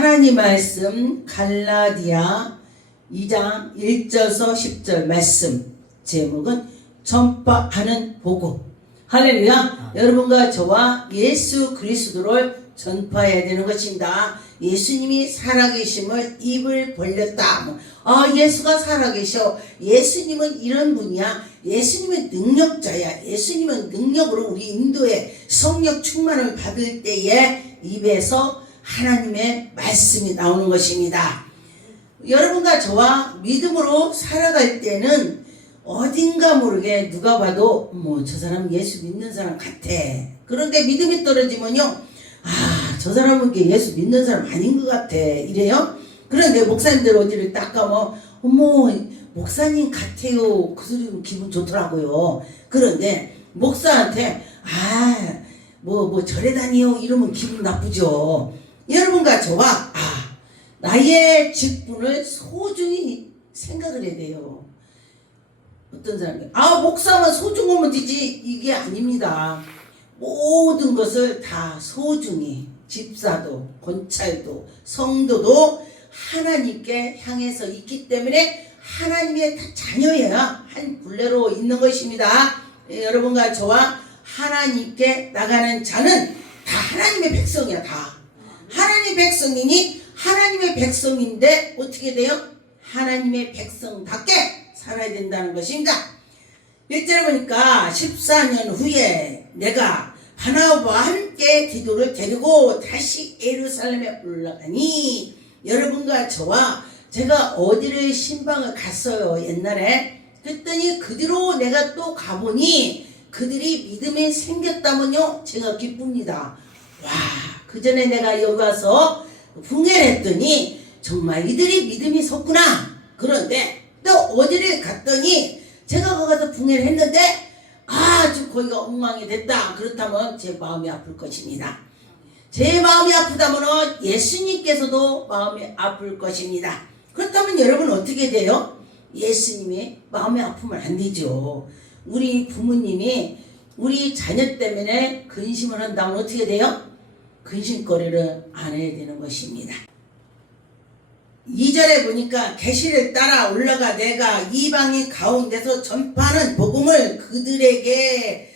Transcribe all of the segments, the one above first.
하나님 말씀 갈라디아 2장 1절서 10절 말씀 제목은 전파하는 복음. 할렐루야. 여러분과 저와 예수 그리스도를 전파해야 되는 것입니다. 예수님이 살아계심을 입을 벌렸다. 예수가 살아계셔. 예수님은 이런 분이야. 예수님은 능력자야. 예수님은 능력으로 우리 인도에 성령 충만을 받을 때에 입에서 하나님의 말씀이 나오는 것입니다. 여러분과 저와 믿음으로 살아갈 때는 어딘가 모르게 누가 봐도 저 사람 예수 믿는 사람 같아. 그런데 믿음이 떨어지면요, 저 사람은 예수 믿는 사람 아닌 것 같아 이래요. 그런데 목사님들 어디를 딱 가면 목사님 같아요. 그 소리는 기분 좋더라고요. 그런데 목사한테 절에 다니요 이러면 기분 나쁘죠. 여러분과 저와 나의 직분을 소중히 생각을 해야 돼요. 어떤 사람이 목사만 소중하면 되지, 이게 아닙니다. 모든 것을 다 소중히, 집사도 권찰도 성도도 하나님께 향해서 있기 때문에 하나님의 자녀야 한 굴레로 있는 것입니다. 여러분과 저와 하나님께 나가는 자는 다 하나님의 백성이야. 다 하나님의 백성이니 하나님의 백성인데 어떻게 돼요? 하나님의 백성답게 살아야 된다는 것입니다. 1절에 보니까 14년 후에 내가 바나바와 함께 디도를 데리고 다시 예루살렘에 올라가니, 여러분과 저와 제가 어디를 신방을 갔어요 옛날에. 그랬더니 그 뒤로 내가 또 가보니 그들이 믿음이 생겼다면요 제가 기쁩니다. 그 전에 내가 여기 와서 붕해를 했더니 정말 이들이 믿음이 섰구나. 그런데 또 어디를 갔더니 제가 거기 가서 붕해를 했는데 아주 거기가 엉망이 됐다. 그렇다면 제 마음이 아플 것입니다. 제 마음이 아프다면 예수님께서도 마음이 아플 것입니다. 그렇다면 여러분 어떻게 돼요? 예수님이 마음이 아프면 안 되죠. 우리 부모님이 우리 자녀 때문에 근심을 한다면 어떻게 돼요? 근심거리를 안 해야 되는 것입니다. 2절에 보니까 계시를 따라 올라가 내가 이방인 가운데서 전파하는 복음을 그들에게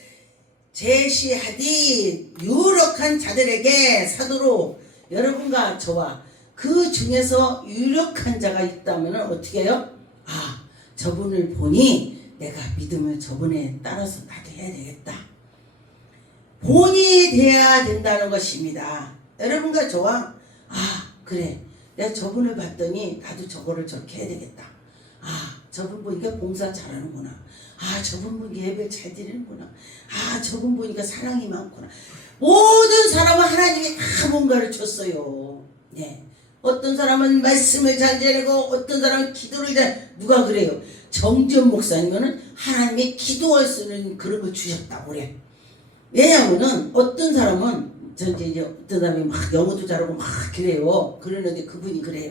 제시하디 유력한 자들에게 사도로. 여러분과 저와 그 중에서 유력한 자가 있다면 어떻게 해요? 저분을 보니 내가 믿음을 저분에 따라서 나도 해야 되겠다. 본이 돼야 된다는 것입니다. 여러분과 저와 그래, 내가 저분을 봤더니 나도 저거를 저렇게 해야 되겠다. 저분 보니까 봉사 잘하는구나. 저분 보니까 예배 잘 드리는구나. 저분 보니까 사랑이 많구나. 모든 사람은 하나님이 다 뭔가를 줬어요. 어떤 사람은 말씀을 잘 전하고 어떤 사람은 기도를 누가 그래요? 정지원 목사님은 하나님의 기도할 수 있는 그런 걸 주셨다고 그래. 왜냐하면은 어떤 사람은 어떤 사람이 막 영어도 잘하고 막 그래요. 그러는데 그분이 그래요.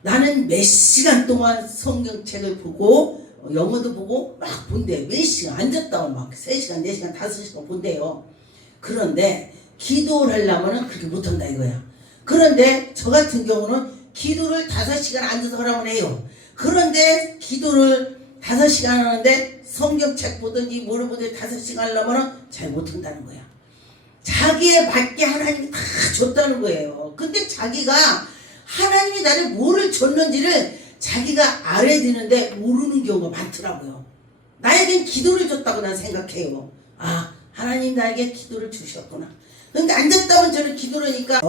나는 몇 시간 동안 성경책을 보고 영어도 보고 막 본대. 몇 시간 앉았다고 막 3시간, 4시간, 5시간 본대요. 그런데 기도를 하려면 그렇게 못한다 이거야. 그런데 저 같은 경우는 기도를 5시간 앉아서 하라고 해요. 그런데 기도를 5시간 하는데 성경책 보든지 뭐를 보든지 5시간 하려면 잘 못한다는 거야. 자기에 맞게 하나님이 다 줬다는 거예요. 근데 자기가 하나님이 나를 뭐를 줬는지를 자기가 알아야 되는데 모르는 경우가 많더라고요. 나에겐 기도를 줬다고 난 생각해요. 하나님 나에게 기도를 주셨구나. 근데 앉았다면 저는 기도를 하니까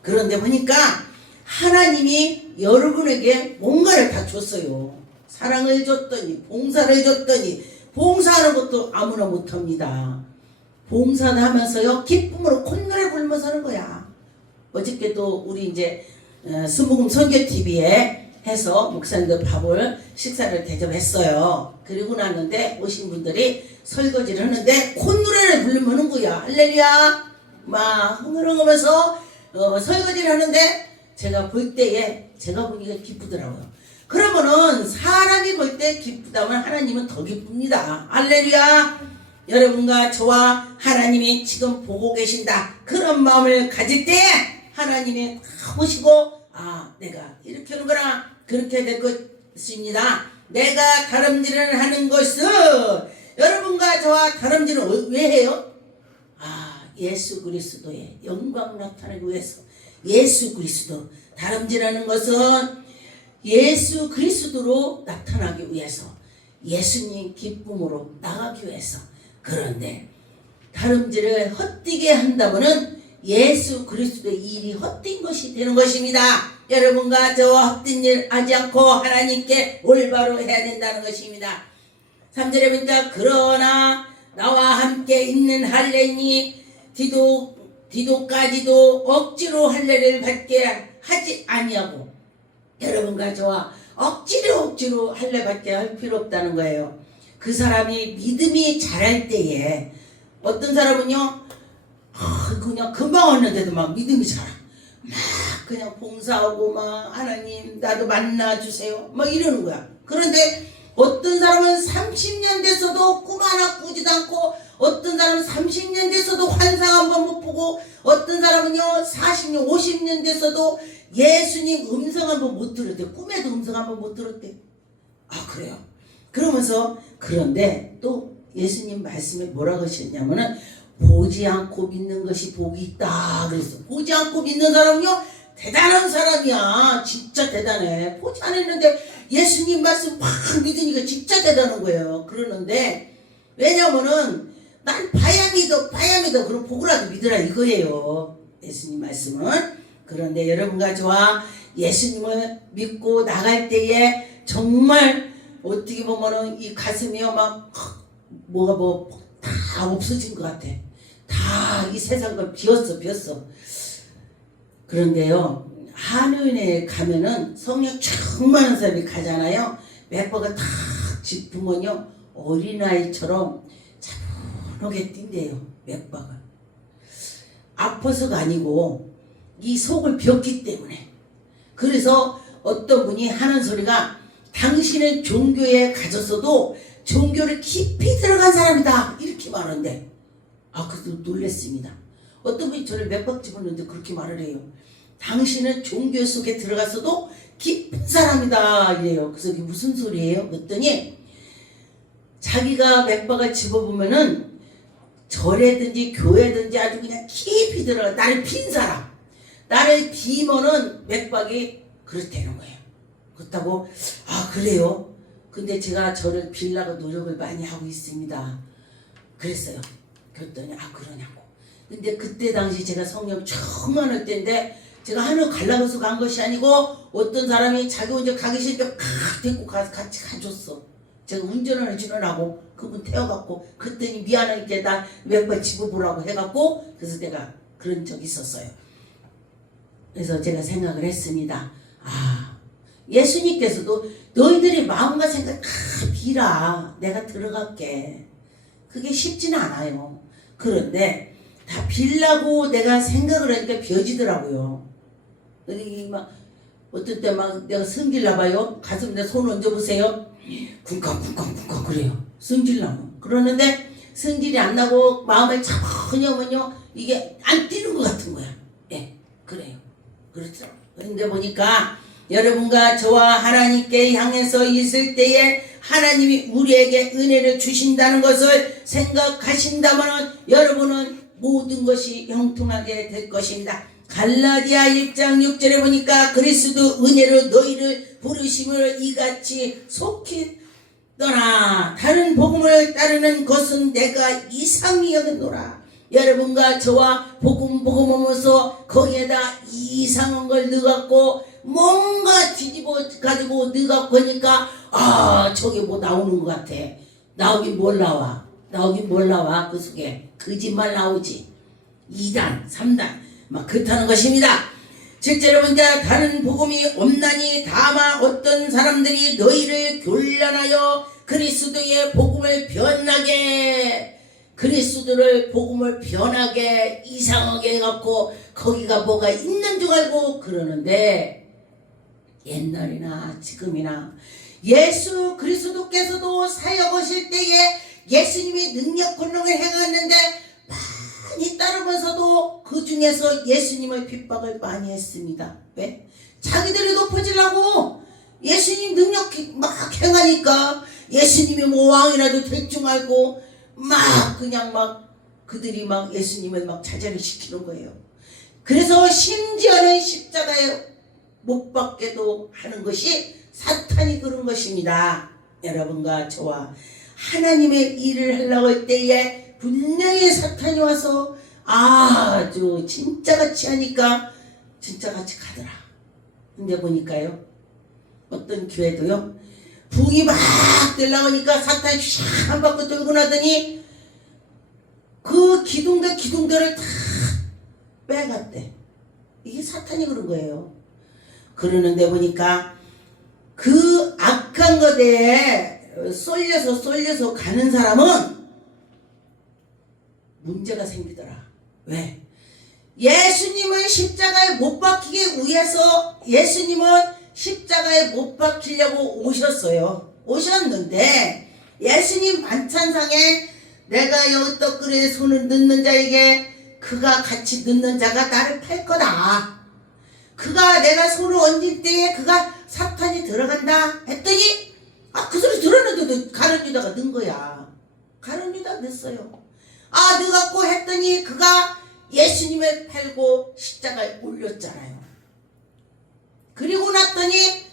그런데 보니까 하나님이 여러분에게 뭔가를 다 줬어요. 사랑을 줬더니 봉사를 줬더니, 봉사하는 것도 아무나 못합니다. 봉사를 하면서요 기쁨으로 콧노래 부르면서 하는 거야. 어저께도 우리 이제 순복음 선교TV에 해서 목사님들 밥을 식사를 대접했어요. 그리고 나는데 오신 분들이 설거지를 하는데 콧노래를 부르면 하는 거야. 할렐루야 막 흥얼흥하면서 설거지를 하는데 제가 볼 때에 제가 보니까 기쁘더라고요. 그러면은 사람이 볼 때 기쁘다면 하나님은 더 기쁩니다. 할렐루야. 여러분과 저와 하나님이 지금 보고 계신다. 그런 마음을 가질 때에 하나님이 다 보시고 아 내가 이렇게 하는구나 그렇게 될 것입니다. 내가 다름질을 하는 것은 여러분과 저와 다름질을 왜 해요? 아 예수 그리스도의 영광 나타내기 위해서. 예수 그리스도 다름질하는 것은 예수 그리스도로 나타나기 위해서, 예수님 기쁨으로 나가기 위해서. 그런데 다름질을 헛되게 한다면은 예수 그리스도의 일이 헛된 것이 되는 것입니다. 여러분과 저와 헛된 일 하지 않고 하나님께 올바로 해야 된다는 것입니다. 3절에 보니까 그러나 나와 함께 있는 할례니 디도까지도 억지로 할례를 받게 하지 아니하고, 여러분과 저와 억지로 할례 받게 할 필요 없다는 거예요. 그 사람이 믿음이 자랄 때에 어떤 사람은요 그냥 금방 왔는데도 막 믿음이 자라. 막 그냥 봉사하고 막 하나님 나도 만나주세요 막 이러는 거야. 그런데 어떤 사람은 30년 됐어도 꿈 하나 꾸지도 않고, 어떤 사람은 30년 됐어도 환상 한번 못 보고, 어떤 사람은요 40년 50년 됐어도 예수님 음성 한번 못 들었대. 꿈에도 음성 한번 못 들었대. 아 그래요. 그러면서 그런데 또 예수님 말씀에 뭐라고 하셨냐면은 보지 않고 믿는 것이 복이 있다 그랬어. 보지 않고 믿는 사람은요 대단한 사람이야. 진짜 대단해. 보지 않았는데 예수님 말씀 막 믿으니까 진짜 대단한 거예요. 그러는데 왜냐면은 난 봐야 믿어 그럼 보고라도 믿으라 이거예요. 예수님 말씀은. 그런데 여러분과 저와 예수님을 믿고 나갈 때에 정말 어떻게 보면은 이 가슴이요 막 뭐가 다 없어진 것 같아. 다 이 세상을 비었어. 그런데요 한의원에 가면은 성령 충만한 사람이 가잖아요. 맥박을 탁 짚으면요 어린아이처럼 차분하게 뛴대요. 맥박을 아파서가 아니고 이 속을 비었기 때문에. 그래서 어떤 분이 하는 소리가 당신은 종교에 가졌어도 종교를 깊이 들어간 사람이다 이렇게 말하는데, 아 그래도 놀랬습니다. 어떤 분이 저를 맥박 집었는데 그렇게 말을 해요. 당신은 종교 속에 들어갔어도 깊은 사람이다 이래요. 그래서 이게 무슨 소리예요? 그랬더니 자기가 맥박을 집어보면은 절에든지 교회든지 아주 그냥 깊이 들어가 나를 빈 사람, 나를 비면은 맥박이 그렇다는 거예요. 그렇다고 아 그래요? 근데 제가 저를 빌라고 노력을 많이 하고 있습니다 그랬어요. 그랬더니 아 그러냐고. 근데 그때 당시 제가 성령 충만할 때인데 제가 하늘 갈라고서 간 것이 아니고 어떤 사람이 자기 혼자 가기 싫으니까 데리고 가서 같이 가줬어. 제가 운전을 해주느라고 그분 태워갖고 그랬더니 미안하니까 나 맥박 집어보라고 해갖고 그래서 내가 그런 적이 있었어요. 그래서 제가 생각을 했습니다. 아 예수님께서도 너희들이 마음과 생각 다 비라 내가 들어갈게. 그게 쉽지는 않아요. 그런데 다 빌라고 내가 생각을 하니까 비어지더라고요. 막 어떤 때 막 내가 성질나 봐요. 가슴에 손 얹어보세요. 쿵쾅쿵쾅쿵쾅 그래요. 성질나면. 그러는데 성질이 안 나고 마음을 차분히 하면요 이게 안 뛰는 것 같은 거야. 예, 그래요. 그렇죠. 그런데 보니까 여러분과 저와 하나님께 향해서 있을 때에 하나님이 우리에게 은혜를 주신다는 것을 생각하신다면 여러분은 모든 것이 형통하게 될 것입니다. 갈라디아 1장 6절에 보니까 그리스도 은혜로 너희를 부르심을 이같이 속히 떠나 다른 복음을 따르는 것은 내가 이상히 여겼노라. 여러분과 저와 복음하면서 거기에다 이상한 걸 넣어갖고 뭔가 뒤집어 가지고 넣어갖고 하니까 아 저게 뭐 나오는 것 같아. 나오긴 뭘 나와. 그 속에 거짓말 나오지. 2단 3단 막 그렇다는 것입니다. 실제로 보니까 다른 복음이 없나니 다만 어떤 사람들이 너희를 교란하여 그리스도의 복음을 변하게 이상하게 해갖고 거기가 뭐가 있는 줄 알고 그러는데, 옛날이나 지금이나 예수 그리스도께서도 사역하실 때에 예수님이 능력 권능을 행했는데 많이 따르면서도 그 중에서 예수님의 핍박을 많이 했습니다. 왜? 자기들이 높아지려고 예수님 능력 막 행하니까 예수님이 뭐 왕이라도 될 줄 알고 막 그냥 막 그들이 막 예수님을 막 자제를 시키는 거예요. 그래서 심지어는 십자가에 못 박게도 하는 것이 사탄이 그런 것입니다. 여러분과 저와 하나님의 일을 하려고 할 때에 분명히 사탄이 와서 아주 진짜같이 하니까 진짜같이 가더라. 근데 보니까요, 어떤 교회도요, 붕이 막 들려고 하니까 사탄이 샥 한 바퀴 돌고 나더니 그 기둥들을 다 빼갔대. 이게 사탄이 그런 거예요. 그러는데 보니까 그 악한 것에 쏠려서 가는 사람은 문제가 생기더라. 왜? 예수님을 십자가에 못 박히기 위해서 예수님은 십자가에 못 박히려고 오셨는데 예수님 반찬상에 내가 여기 떡그릇에 손을 넣는 자에게 그가 같이 넣는 자가 나를 팔 거다. 그가 내가 손을 얹을 때에 그가 사탄이 들어간다 했더니 그 소리 들었는데도 가룟 유다가 넣은 거야. 가룟 유다 넣었어요. 넣어갖고 했더니 그가 예수님을 팔고 십자가에 올렸잖아요. 그리고 났더니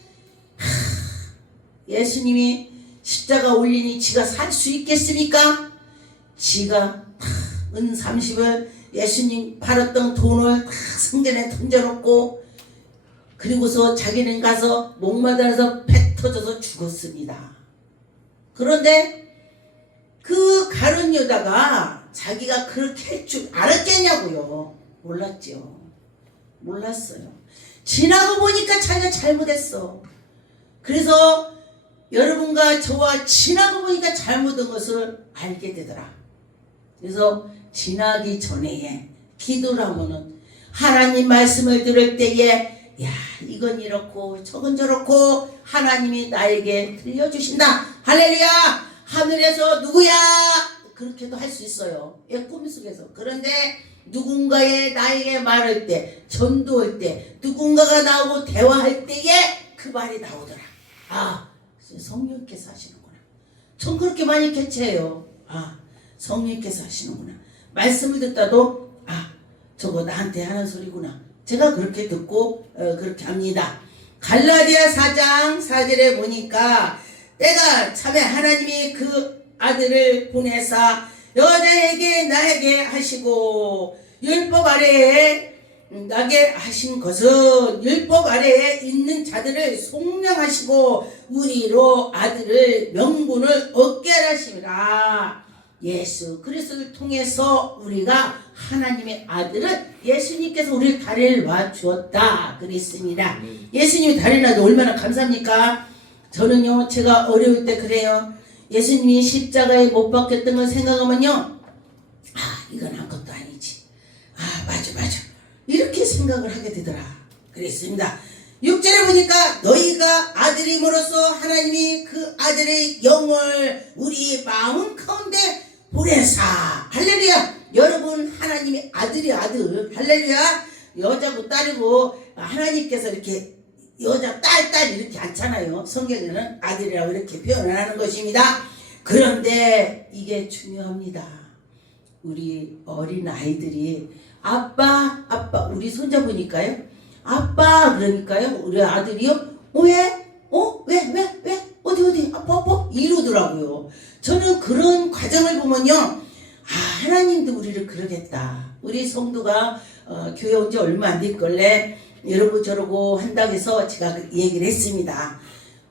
예수님이 십자가 올리니 지가 살 수 있겠습니까? 지가 은 30을 예수님 팔았던 돈을 다 성전에 던져놓고 그리고서 자기는 가서 목마다서 배 터져서 죽었습니다. 그런데 그 가룟 유다가 자기가 그렇게 할 줄 알았겠냐고요. 몰랐죠. 몰랐어요. 지나고 보니까 자기가 잘못했어. 그래서 여러분과 저와 지나고 보니까 잘못한 것을 알게 되더라. 그래서 지나기 전에 기도를 하면은 하나님 말씀을 들을 때에 야 이건 이렇고 저건 저렇고 하나님이 나에게 들려주신다. 할렐루야. 하늘에서 누구야 그렇게도 할 수 있어요. 꿈속에서. 그런데 누군가의 나에게 말할 때 전도할 때 누군가가 나오고 대화할 때에 그 말이 나오더라. 성령께서 하시는구나. 전 그렇게 많이 캐치해요. 성령께서 하시는구나. 말씀을 듣다도 저거 나한테 하는 소리구나. 제가 그렇게 듣고 그렇게 합니다. 갈라디아 4장 4절에 보니까 때가 참에 하나님이 그 아들을 보내사 여자에게 나에게 하시고 율법 아래에 나게 하신 것은 율법 아래에 있는 자들을 속량하시고 우리로 아들을 명분을 얻게 하심이라. 예수 그리스도를 통해서 우리가 하나님의 아들을 예수님께서 우리를 다리를 놔 주었다 그랬습니다. 예수님이 다리를 놔줘 얼마나 감사합니까? 저는요 제가 어려울 때 그래요. 예수님이 십자가에 못 박혔던 걸 생각하면요 이건 아무것도 아니지. 맞아 이렇게 생각을 하게 되더라 그랬습니다. 6절에 보니까 너희가 아들임으로써 하나님이 그 아들의 영을 우리 마음 가운데 보내사. 할렐루야. 여러분 하나님의 아들이 아들. 할렐루야. 여자고 딸이고 하나님께서 이렇게 여자 딸 이렇게 않잖아요. 성경에는 아들이라고 이렇게 표현을 하는 것입니다. 그런데 이게 중요합니다. 우리 어린 아이들이 아빠 우리 손자 보니까요 아빠 그러니까요 우리 아들이요 왜? 어디 아빠 이러더라고요. 저는 그런 과정을 보면요 하나님도 우리를 그러겠다. 우리 성도가 교회 온 지 얼마 안 됐걸래 이러고 저러고 한다고 해서 제가 그 얘기를 했습니다.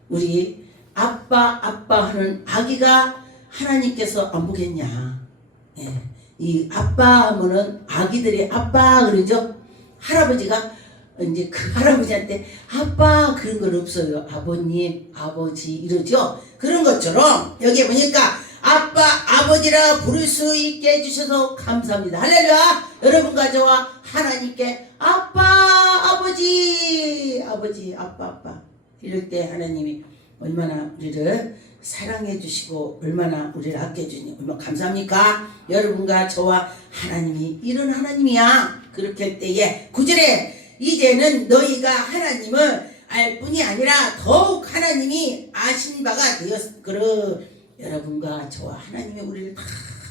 우리 아빠 하는 아기가 하나님께서 안 보겠냐. 이 아빠 하면은 아기들이 아빠 그러죠. 할아버지가 이제 그 할아버지한테 아빠 그런 건 없어요. 아버님, 아버지 이러죠. 그런 것처럼 여기 보니까 아빠, 아버지라 부를 수 있게 해주셔서 감사합니다. 할렐루야. 여러분과 저와 하나님께 아빠, 아버지, 아빠 이럴 때 하나님이 얼마나 우리를 사랑해 주시고 얼마나 우리를 아껴주니 얼마나 감사합니까? 여러분과 저와 하나님이 이런 하나님이야. 그렇게 할 때에 9절에 이제는 너희가 하나님을 알 뿐이 아니라 더욱 하나님이 아신 바가 되었으므로. 여러분과 저와 하나님이 우리를 다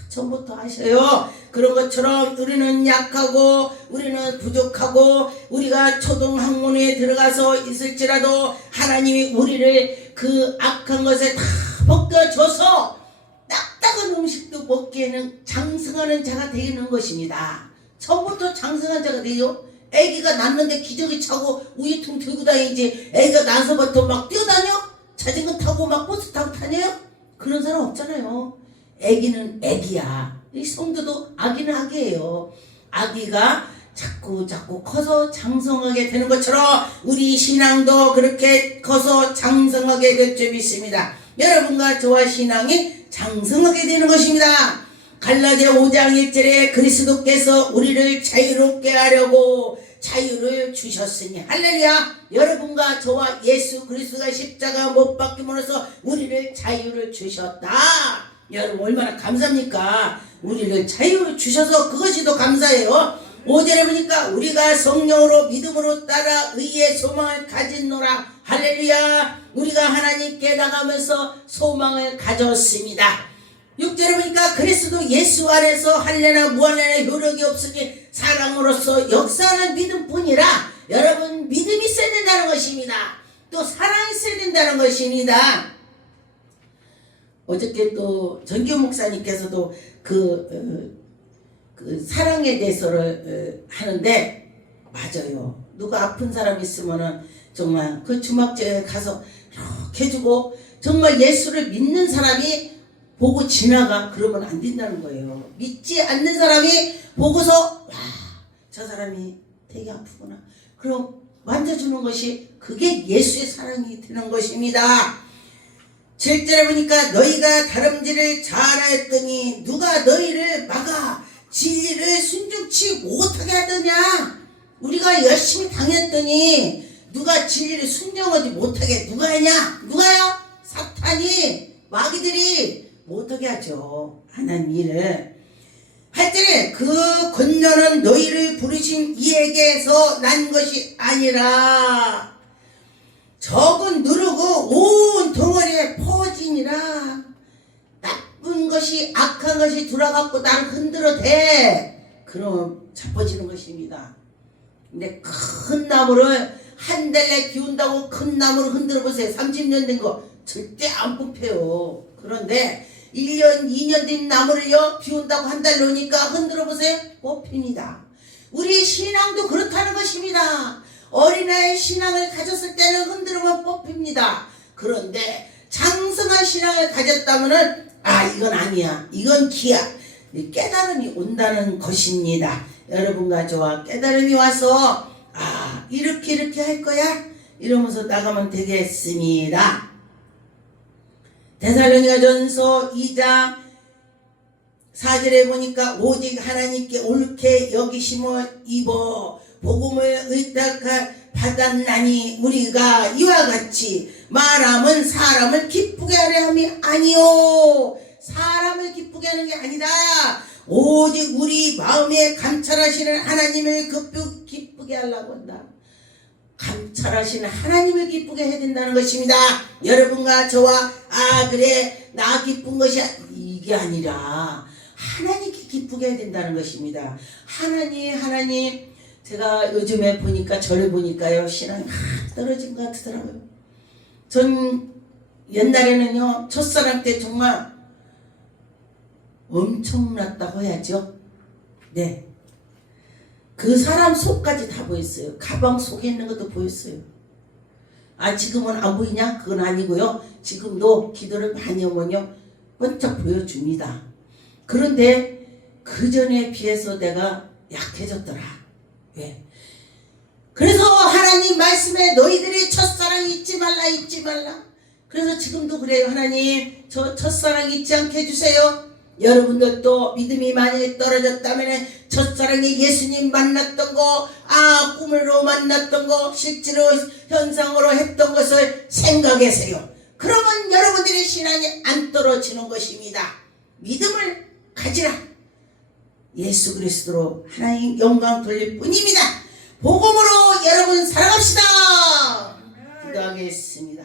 처음부터 아셔요. 그런 것처럼 우리는 약하고 우리는 부족하고 우리가 초등학문에 들어가서 있을지라도 하나님이 우리를 그 악한 것에 다 벗겨줘서 딱딱한 음식도 먹기에는 장성하는 자가 되는 것입니다. 처음부터 장성한 자가 돼요. 애기가 낳는데 기저귀 차고 우유통 들고 다니지, 애기가 나서부터 막 뛰어다녀? 자전거 타고 막 버스 타고 다녀요? 그런 사람 없잖아요. 애기는 애기야. 이 성도도 아기는 아기예요. 아기가 자꾸 커서 장성하게 되는 것처럼 우리 신앙도 그렇게 커서 장성하게 될 줄 믿습니다. 여러분과 저와 신앙이 장성하게 되는 것입니다. 갈라디아 5장 1절에 그리스도께서 우리를 자유롭게 하려고 자유를 주셨으니 할렐루야. 여러분과 저와 예수 그리스도가 십자가 못 박힘으로써 우리를 자유를 주셨다. 여러분 얼마나 감사합니까? 우리를 자유를 주셔서 그것이 더 감사해요. 5절에 보니까 우리가 성령으로 믿음으로 따라 의의 소망을 가진노라. 할렐루야. 우리가 하나님께 나가면서 소망을 가졌습니다. 6절에 보니까 그리스도 예수 안에서 할례나 무할례나 효력이 없으니 사랑으로서 역사하는 믿음뿐이라. 여러분 믿음이 있어야 된다는 것입니다. 또 사랑이 있어야 된다는 것입니다. 어저께 또 전교 목사님께서도 그 사랑에 대해서를 하는데 맞아요. 누가 아픈 사람 있으면은 정말 그 주막제에 가서 이렇게 해주고 정말 예수를 믿는 사람이 보고 지나가. 그러면 안 된다는 거예요. 믿지 않는 사람이 보고서 와, 저 사람이 되게 아프구나. 그럼 만져주는 것이 그게 예수의 사랑이 되는 것입니다. 7절에 보니까 너희가 다름질을 잘하였더니 누가 너희를 막아 진리를 순종치 못하게 하더냐. 우리가 열심히 당했더니 누가 진리를 순종하지 못하게 누가 하냐? 누가요? 사탄이, 마귀들이 못하게 하죠. 하나님 일을. 8절에 그 권면은 너희를 부르신 이에게서 난 것이 아니라 적은 누르고 온 덩어리에 퍼지니라. 나쁜 것이 악한 것이 들어갖고 나를 흔들어 대. 그럼 자빠지는 것입니다. 근데 큰 나무를 한 달에 기운다고 큰 나무를 흔들어 보세요. 30년 된 거 절대 안 뽑혀요. 그런데 1년 2년 된 나무를요 비운다고 한 달 놓으니까 흔들어 보세요. 뽑힙니다. 우리 신앙도 그렇다는 것입니다. 어린아이 신앙을 가졌을 때는 흔들으면 뽑힙니다. 그런데 장성한 신앙을 가졌다면은 이건 아니야, 이건 기야, 깨달음이 온다는 것입니다. 여러분과 저와 깨달음이 와서 이렇게 할 거야 이러면서 나가면 되겠습니다. 데살로니가전서 2장 4절에 보니까 오직 하나님께 옳게 여기심을 입어 복음을 의탁 받았나니 우리가 이와 같이 말함은 사람을 기쁘게 하려 함이 아니요. 사람을 기쁘게 하는 게 아니다. 오직 우리 마음에 감찰하시는 하나님을 기쁘게 하려고 한다. 감찰하시는 하나님을 기쁘게 해야 된다는 것입니다. 여러분과 저와 그래 나 기쁜 것이 이게 아니라 하나님께 기쁘게 해야 된다는 것입니다. 하나님 제가 요즘에 보니까 절에 보니까요 신앙이 떨어진 것 같더라고요. 전 옛날에는요 첫사랑 때 정말 엄청났다고 해야죠. 네. 그 사람 속까지 다 보였어요. 가방 속에 있는 것도 보였어요. 지금은 안 보이냐? 그건 아니고요. 지금도 기도를 많이 하면요 번쩍 보여줍니다. 그런데 그 전에 비해서 내가 약해졌더라. 왜? 그래서 하나님 말씀에 너희들이 첫사랑 잊지 말라. 그래서 지금도 그래요. 하나님 저 첫사랑 잊지 않게 해주세요. 여러분들도 믿음이 많이 떨어졌다면 첫사랑이 예수님 만났던 거, 꿈으로 만났던 거, 실제로 현상으로 했던 것을 생각하세요. 그러면 여러분들의 신앙이 안 떨어지는 것입니다. 믿음을 가지라. 예수 그리스도로 하나님 영광 돌릴 뿐입니다. 복음으로 여러분 살아갑시다. 기도하겠습니다.